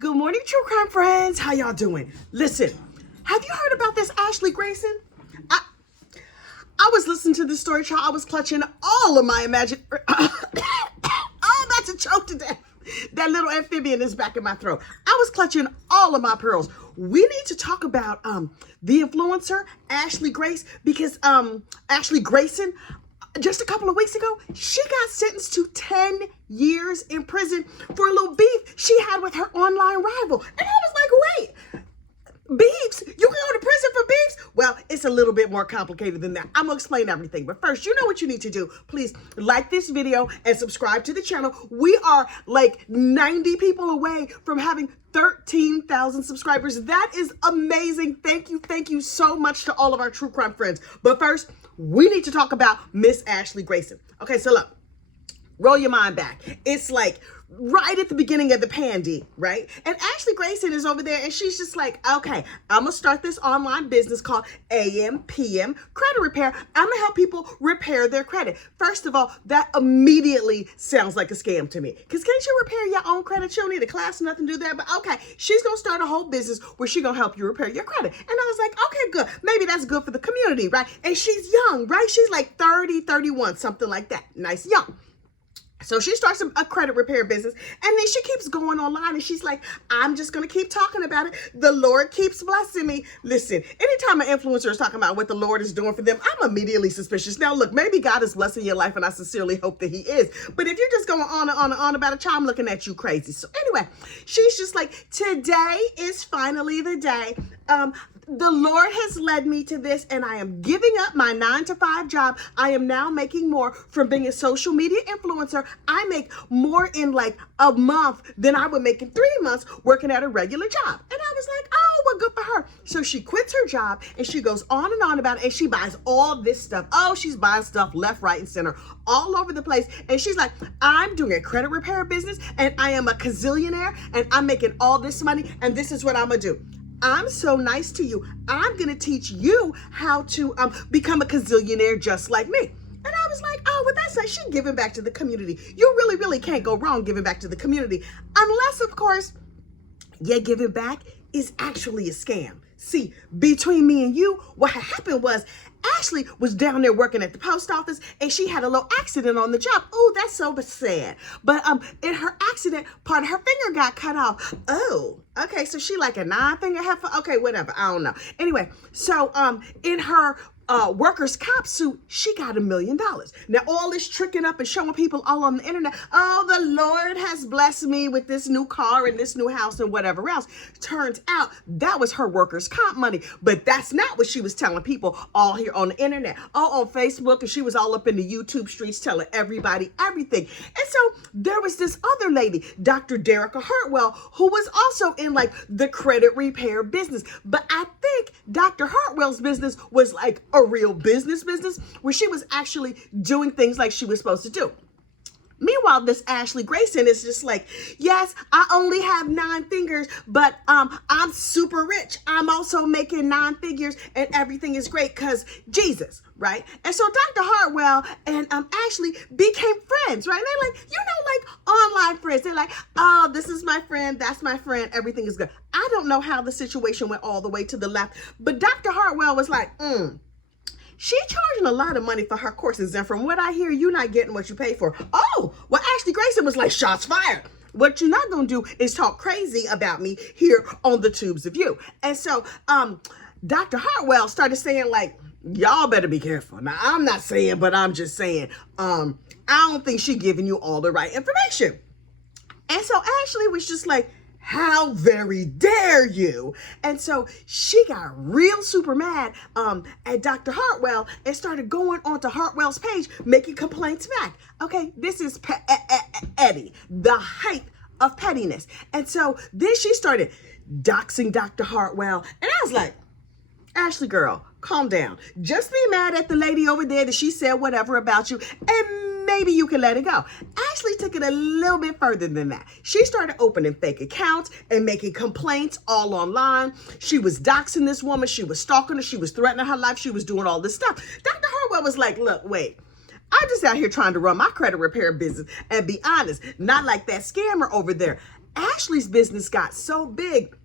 Good morning, true crime friends. How y'all doing? Listen, have you heard about this Ashley Grayson? I was listening to this story, child. I was clutching all of my oh, that's a choke to death. That little amphibian is back in my throat. I was clutching all of my pearls. We need to talk about the influencer, Ashley Grayson, because Ashley Grayson, just a couple of weeks ago, she got sentenced to 10 years in prison for a little beef she had with her online rival. And I was like, wait, beefs? You can go to prison for beefs? Well, it's a little bit more complicated than that. I'm gonna explain everything. But first, you know what you need to do. Please like this video and subscribe to the channel. We are like 90 people away from having 13,000 subscribers. That is amazing. Thank you so much to all of our true crime friends. But first, we need to talk about Miss Ashley Grayson. Okay, so look, roll your mind back. It's like right at the beginning of the pandy, right? And Ashley Grayson is over there and she's just like, okay, I'm gonna start this online business called AM/PM Credit Repair. I'm gonna help people repair their credit. First of all, that immediately sounds like a scam to me. Because can't you repair your own credit? You don't need a class, nothing to do that. But okay, she's gonna start a whole business where she's gonna help you repair your credit. And I was like, okay, good. Maybe that's good for the community, right? And she's young, right? She's like 30, 31, something like that. Nice young. So she starts a credit repair business, and then she keeps going online, and she's like, I'm just going to keep talking about it. The Lord keeps blessing me. Listen, anytime an influencer is talking about what the Lord is doing for them, I'm immediately suspicious. Now, look, maybe God is blessing your life, and I sincerely hope that he is. But if you're just going on and on and on about a child, I'm looking at you crazy. So anyway, she's just like, today is finally the day. The Lord has led me to this, and I am giving up my 9-to-5 job. I am now making more from being a social media influencer. I make more in like a month than I would make in 3 months working at a regular job. And I was like, oh, well, good for her. So she quits her job and she goes on and on about it, and she buys all this stuff. Oh, she's buying stuff left, right, and center all over the place. And she's like, I'm doing a credit repair business, and I am a gazillionaire, and I'm making all this money, and this is what I'm gonna do. I'm so nice to you. I'm going to teach you how to become a gazillionaire just like me. And I was like, oh, well, that's nice. She's giving back to the community. You really can't go wrong giving back to the community. Unless, of course, your giving back is actually a scam. See, between me and you, what happened was Ashley was down there working at the post office, and she had a little accident on the job. Oh, that's so sad. But in her accident, part of her finger got cut off. Oh, okay. So she like a 9-finger heifer. Okay, whatever. I don't know. Anyway, so in her workers' comp suit, she got $1 million. Now, all this tricking up and showing people all on the internet, oh, the Lord has blessed me with this new car and this new house and whatever else. Turns out that was her workers' comp money, but that's not what she was telling people all here on the internet, all on Facebook, and she was all up in the YouTube streets telling everybody everything. And so there was this other lady, Dr. Derica Hartwell, who was also in like the credit repair business. But I think Dr. Hartwell's business was like a real business where she was actually doing things like she was supposed to do. Meanwhile, this Ashley Grayson is just like, yes, I only have 9 fingers, but I'm super rich. I'm also making 9 figures, and everything is great because Jesus, right? And so Dr. Hartwell and Ashley became friends, right? And they're like, like online friends. They're like, oh, this is my friend, that's my friend, everything is good. I don't know how the situation went all the way to the left, but Dr. Hartwell was like, she charging a lot of money for her courses, and from what I hear, you're not getting what you pay for. Oh, well, Ashley Grayson was like, shots fired. What you're not going to do is talk crazy about me here on the tubes of you. And so Dr. Hartwell started saying like, y'all better be careful. Now, I'm not saying, but I'm just saying, I don't think she's giving you all the right information. And so Ashley was just like, how very dare you? And so she got real super mad at Dr. Hartwell and started going onto Hartwell's page, making complaints back. Okay, this is Eddie, the height of pettiness. And so then she started doxing Dr. Hartwell. And I was like, Ashley girl, calm down. Just be mad at the lady over there that she said whatever about you, and maybe you can let it go. Ashley took it a little bit further than that. She started opening fake accounts and making complaints all online. She was doxing this woman. She was stalking her. She was threatening her life. She was doing all this stuff. Dr. Hartwell was like, look, wait. I'm just out here trying to run my credit repair business and be honest, not like that scammer over there. Ashley's business got so big.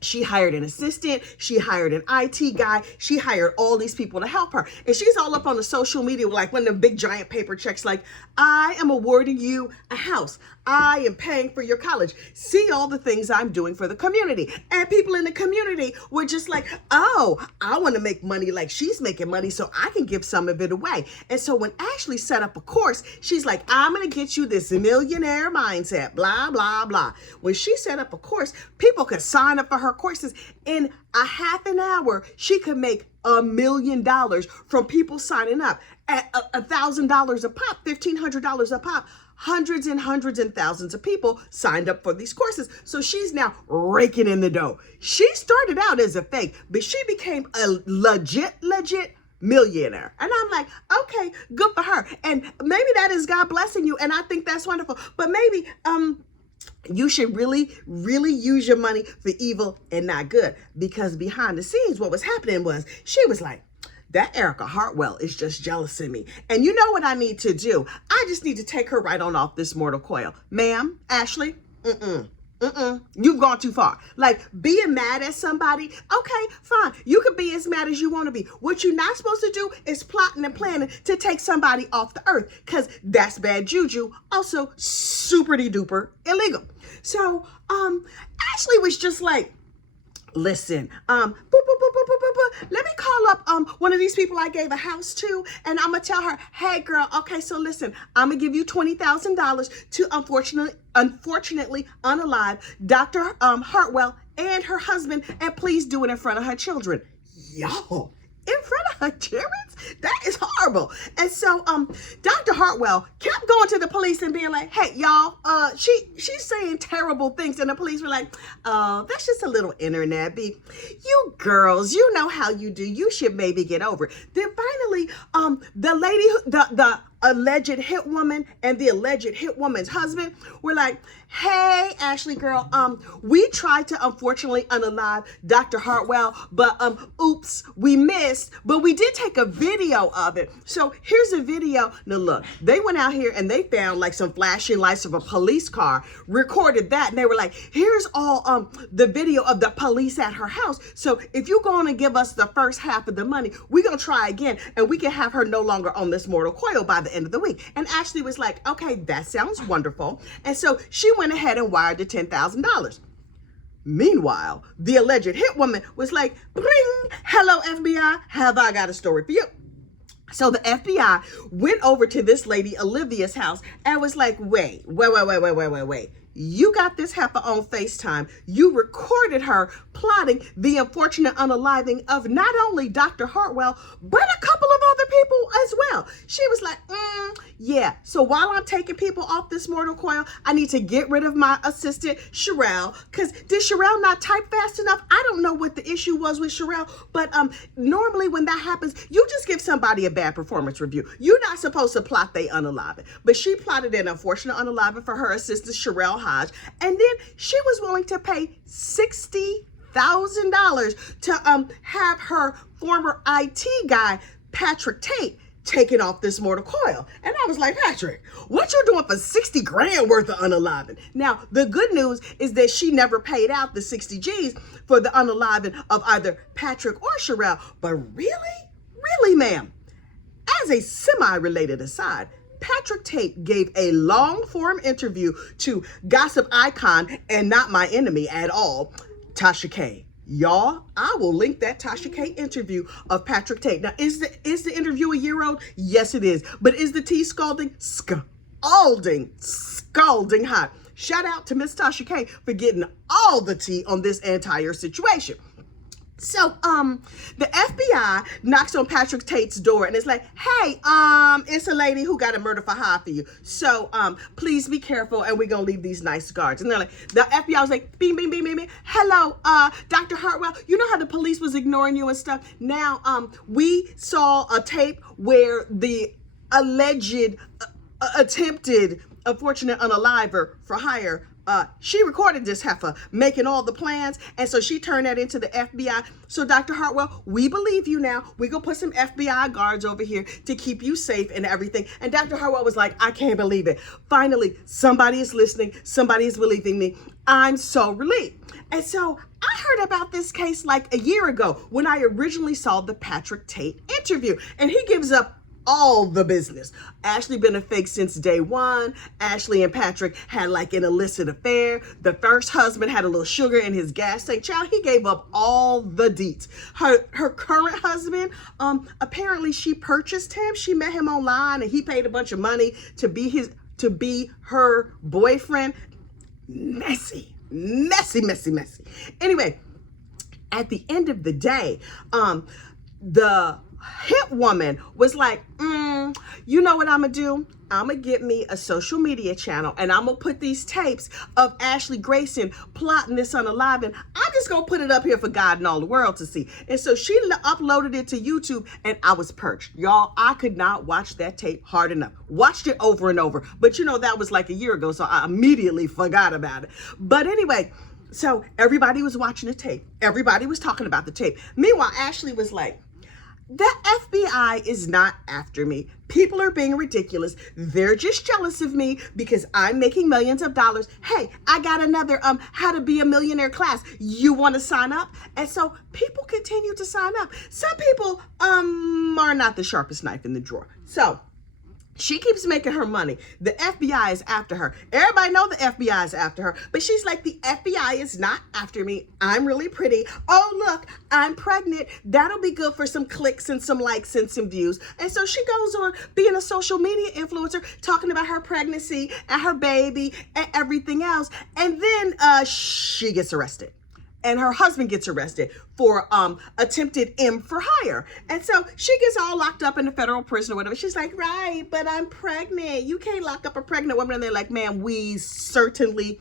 She hired an assistant, she hired an IT guy, she hired all these people to help her. And she's all up on the social media, like one of the big giant paper checks, like, I am awarding you a house. I am paying for your college. See all the things I'm doing for the community. And people in the community were just like, oh, I want to make money like she's making money so I can give some of it away. And so when Ashley set up a course, she's like, I'm going to get you this millionaire mindset, blah, blah, blah. When she set up a course, people could sign up for her courses. In a half an hour, she could make $1 million from people signing up at $1,000 a pop, $1,500 a pop. Hundreds and hundreds and thousands of people signed up for these courses. So she's now raking in the dough. She started out as a fake, but she became a legit millionaire. And I'm like, okay, good for her. And maybe that is God blessing you. And I think that's wonderful. But maybe you should really use your money for evil and not good. Because behind the scenes, what was happening was she was like, that Erica Hartwell is just jealous of me. And you know what I need to do? I just need to take her right on off this mortal coil. Ma'am, Ashley, you've gone too far. Like, being mad at somebody, okay, fine. You can be as mad as you want to be. What you're not supposed to do is plotting and planning to take somebody off the earth, because that's bad juju. Also, super-de-duper illegal. So, Ashley was just like, listen, let me call up one of these people I gave a house to, and I'm gonna tell her, hey girl, okay, so listen, I'm gonna give you $20,000 to unfortunately unalive Dr. Hartwell and her husband, and please do it in front of her children. Yo, in front of her children? That is horrible. And so Dr. Hartwell kept going to the police and being like, hey, y'all, she's saying terrible things. And the police were like, oh, that's just a little internet beef. You girls, you know how you do. You should maybe get over it. Then finally, the lady, the alleged hit woman and the alleged hit woman's husband were like, hey, Ashley girl, we tried to unfortunately unalive Dr. Hartwell, but oops, we missed, but we did take a video of it. So here's a video. Now look, they went out here and they found like some flashing lights of a police car, recorded that, and they were like, here's all the video of the police at her house. So if you're going to give us the first half of the money, we're going to try again, and we can have her no longer on this mortal coil by the end of the week. And Ashley was like, okay, that sounds wonderful. And so she went ahead and wired the $10,000. Meanwhile, the alleged hit woman was like, bring, hello FBI, have I got a story for you? So the FBI went over to this lady Olivia's house and was like, wait. You got this heifer on FaceTime. You recorded her plotting the unfortunate unaliving of not only Dr. Hartwell, but a couple of other people as well. She was like, yeah. So while I'm taking people off this mortal coil, I need to get rid of my assistant, Sherelle, because did Sherelle not type fast enough? I don't know what the issue was with Sherelle, but normally when that happens, you just give somebody a bad performance review. You're not supposed to plot they unaliving, but she plotted an unfortunate unaliving for her assistant, Sherelle Hodge, and then she was willing to pay $60,000 to have her former IT guy, Patrick Tate, taken off this mortal coil. And I was like, Patrick, what you doing for 60 grand worth of unaliving? Now, the good news is that she never paid out the 60 G's for the unaliving of either Patrick or Sherelle. But really, ma'am, as a semi-related aside, Patrick Tate gave a long-form interview to gossip icon and not my enemy at all, Tasha K. Y'all, I will link that Tasha K interview of Patrick Tate. Now, is the interview a year old? Yes, it is. But is the tea scalding? Scalding hot. Shout out to Miss Tasha K for getting all the tea on this entire situation. So, the FBI knocks on Patrick Tate's door and it's like, hey, it's a lady who got a murder for hire for you. So, please be careful and we're going to leave these nice guards. And they're like, the FBI was like, bing, bing, bing, bing, bing. Hello, Dr. Hartwell, you know how the police was ignoring you and stuff? Now, we saw a tape where the alleged attempted unfortunate unaliver for hire she recorded this heifer making all the plans, and so she turned that into the FBI. So Dr. Hartwell, we believe you now. We gonna put some FBI guards over here to keep you safe and everything. And Dr. Hartwell was like, I can't believe it. Finally, somebody is listening. Somebody is believing me. I'm so relieved. And so I heard about this case like a year ago when I originally saw the Patrick Tate interview, and he gives up all the business. Ashley been a fake since day one. Ashley and Patrick had like an illicit affair. The first husband had a little sugar in his gas tank. Child, he gave up all the deets. Her current husband, apparently she purchased him. She met him online and he paid a bunch of money to be her boyfriend. Messy. Anyway, at the end of the day, the hit woman was like, you know what I'm gonna do? I'm gonna get me a social media channel and I'm gonna put these tapes of Ashley Grayson plotting this on a live, and I'm just gonna put it up here for God and all the world to see. And so she uploaded it to YouTube, and I was perched. Y'all, I could not watch that tape hard enough. Watched it over and over. But you know, that was like a year ago, so I immediately forgot about it. But anyway, so everybody was watching the tape. Everybody was talking about the tape. Meanwhile, Ashley was like, the FBI is not after me. People are being ridiculous. They're just jealous of me because I'm making millions of dollars. Hey, I got another how to be a millionaire class. You want to sign up? And so people continue to sign up. Some people are not the sharpest knife in the drawer. So she keeps making her money. The FBI is after her. Everybody know the FBI is after her, but she's like, the FBI is not after me. I'm really pretty. Oh, look, I'm pregnant. That'll be good for some clicks and some likes and some views. And so she goes on being a social media influencer, talking about her pregnancy and her baby and everything else. And then she gets arrested. And her husband gets arrested for attempted M for hire. And so she gets all locked up in the federal prison or whatever. She's like, right, but I'm pregnant. You can't lock up a pregnant woman. And they're like, man, we certainly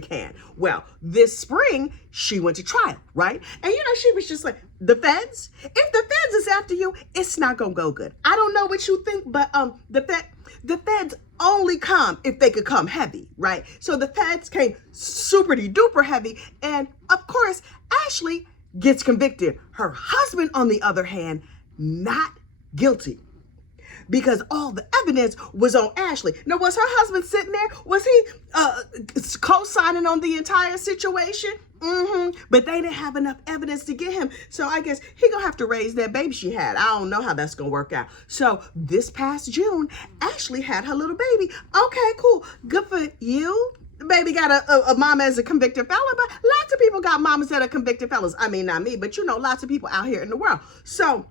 can. Well, this spring, she went to trial, right? And you know, she was just like, the feds? If the feds is after you, it's not gonna go good. I don't know what you think, but the feds only come if they could come heavy, right? So the feds came super duper heavy. And of course, Ashley gets convicted. Her husband, on the other hand, not guilty, because all the evidence was on Ashley. Now, was her husband sitting there? Was he co-signing on the entire situation? But they didn't have enough evidence to get him. So I guess he gonna have to raise that baby she had. I don't know how that's gonna work out. So this past June, Ashley had her little baby. Okay, cool. Good for you. The baby got a mama as a convicted fella, but lots of people got mamas that are convicted fellas. I mean, not me, but you know, lots of people out here in the world. So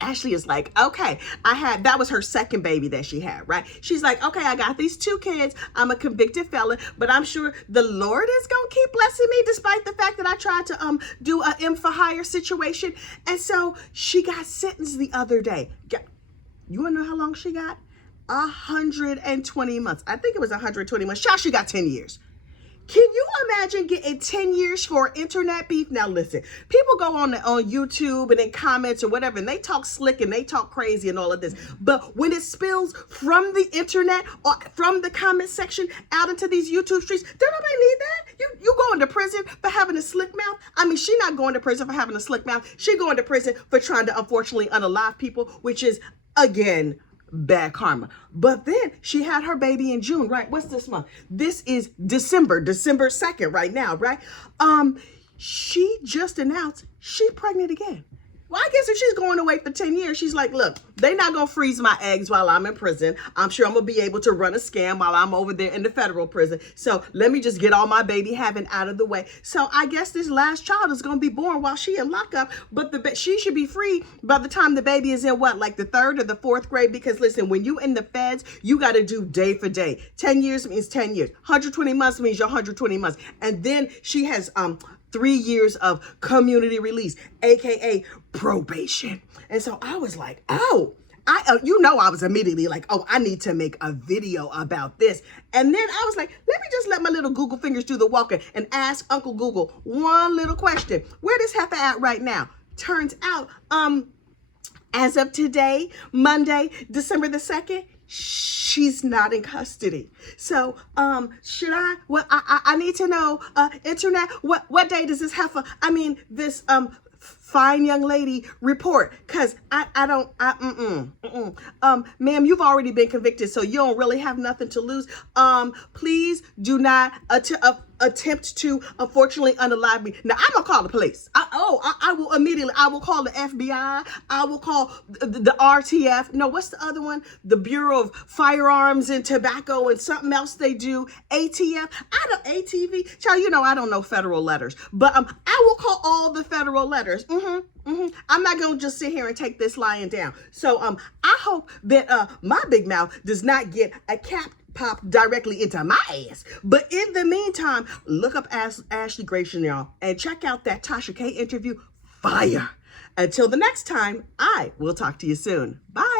Ashley is like, okay, that was her second baby that she had, right? She's like, okay, I got these 2 kids. I'm a convicted felon, but I'm sure the Lord is going to keep blessing me despite the fact that I tried to do a M for hire situation. And so she got sentenced the other day. You want to know how long she got? 120 months. I think it was 120 months. She got 10 years. Can you imagine getting 10 years for internet beef? Now listen, people go on YouTube and in comments or whatever, and they talk slick and they talk crazy and all of this. But when it spills from the internet or from the comment section out into these YouTube streets, don't nobody need that. You going to prison for having a slick mouth? I mean, she not going to prison for having a slick mouth. She going to prison for trying to unfortunately unalive people, which is, again, bad karma. But then she had her baby in June, right? What's this month? This is December 2nd right now, right? She just announced she's pregnant again. Well, I guess if she's going away for 10 years, she's like, look, they're not going to freeze my eggs while I'm in prison. I'm sure I'm going to be able to run a scam while I'm over there in the federal prison. So let me just get all my baby having out of the way. So I guess this last child is going to be born while she in lockup, but she should be free by the time the baby is in what, like the 3rd or the 4th grade? Because listen, when you in the feds, you got to do day for day. 10 years means 10 years. 120 months means your 120 months. And then she has 3 years of community release, AKA probation. And so I was like, oh, I was immediately like, oh, I need to make a video about this. And then I was like, let me just let my little Google fingers do the walking and ask Uncle Google one little question. Where this heifer at right now? Turns out, as of today, Monday, December the 2nd, she's not in custody. So, should I, well, I need to know, internet, what day does this heifer, this, fine young lady report? Cause ma'am, you've already been convicted, so you don't really have nothing to lose. Please do not attempt to unfortunately unalive me. Now I'm gonna call the police. I will immediately. I will call the FBI. I will call the RTF. No, what's the other one? The Bureau of Firearms and Tobacco and something else they do. ATF. I don't ATV. Child, you know I don't know federal letters, but I will call all the federal letters. I'm not gonna just sit here and take this lying down. So I hope that my big mouth does not get a cap pop directly into my ass. But in the meantime, look up Ashley Grayson, y'all, and check out that Tasha K interview. Fire. Until the next time, I will talk to you soon. Bye.